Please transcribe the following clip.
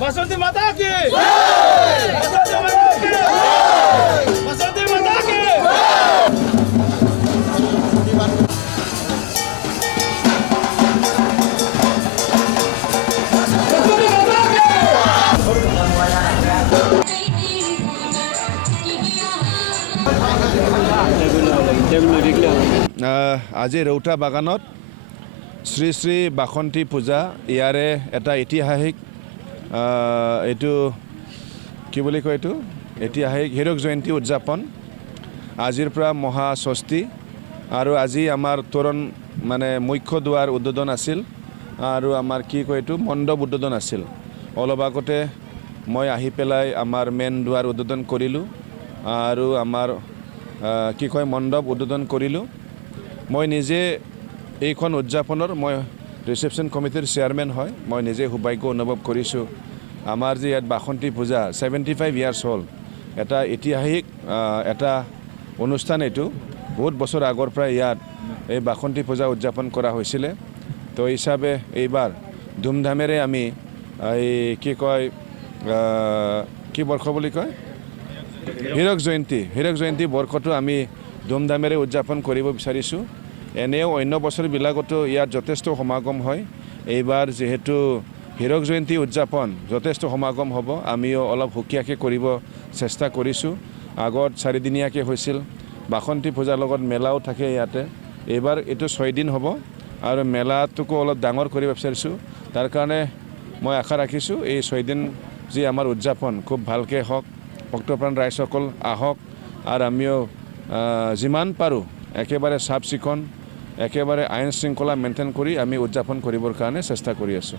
बसंती माता की बसंती माता की बसंती माता की আজি ৰৌতা বাগানত শ্ৰী শ্ৰী বাসন্তী পূজা ইয়াৰে এটা ঐতিহাসিক এইটো কি বুলি কয় এইটো ঐতিহাসিক হীৰক জয়ন্তী উদযাপন আজিৰ পৰা মহা ষষ্ঠী আৰু আজি আমাৰ তোৰণ মানে মুখ্য দুৱাৰ উদ্বোধন আছিল আৰু আমাৰ কি কয় এইটো মণ্ডপ উদ্বোধন আছিল অলপ আগতে মই আহি পেলাই আমাৰ মেইন দুৱাৰ উদ্বোধন কৰিলোঁ আৰু আমাৰ কি কয় মণ্ডপ উদ্বোধন কৰিলোঁ মই নিজে এইখন উদযাপনৰ মই ৰিসেপশ্যন কমিটিৰ চেয়াৰমেন হয় মই নিজে সৌভাগ্য অনুভৱ কৰিছোঁ আমাৰ যে ইয়াত বাসন্তী পূজা 75 ইয়াৰ্ছ হ'ল এটা ঐতিহাসিক এটা অনুষ্ঠান এইটো বহুত বছৰ আগৰ পৰা ইয়াত এই বাসন্তী পূজা উদযাপন কৰা হৈছিলে তো হিচাপে এইবাৰ ধুমধামেৰে আমি এই কি কয় কি বৰ্ষ বুলি কয় হীৰক জয়ন্তী বৰ্ষটো আমি ধুমধামেৰে উদযাপন কৰিব বিচাৰিছোঁ এনেও অন্য বছৰবিলাকতো ইয়াত যথেষ্ট সমাগম হয় এইবাৰ যেহেতু হীৰক জয়ন্তী উদযাপন যথেষ্ট সমাগম হ'ব আমিও অলপ সুকীয়াকৈ কৰিব চেষ্টা কৰিছোঁ আগত 4 দিনীয়াকৈ হৈছিল বাসন্তী পূজাৰ লগত মেলাও থাকে ইয়াতে এইবাৰ এইটো 6 দিন হ'ব আৰু মেলাটোকো অলপ ডাঙৰ কৰিব বিচাৰিছোঁ তাৰ কাৰণে মই আশা ৰাখিছোঁ এই 6 দিন যি আমাৰ উদযাপন খুব ভালকৈ হওক ভক্তপ্ৰাণ ৰাইজসকল আহক আৰু আমিও যিমান পাৰোঁ একেবাৰে চাফ চিকুণ একেবাৰে আইন শৃংখলা মেইনটেইন কৰি আমি উদযাপন কৰিবৰ কাৰণে চেষ্টা কৰি আছোঁ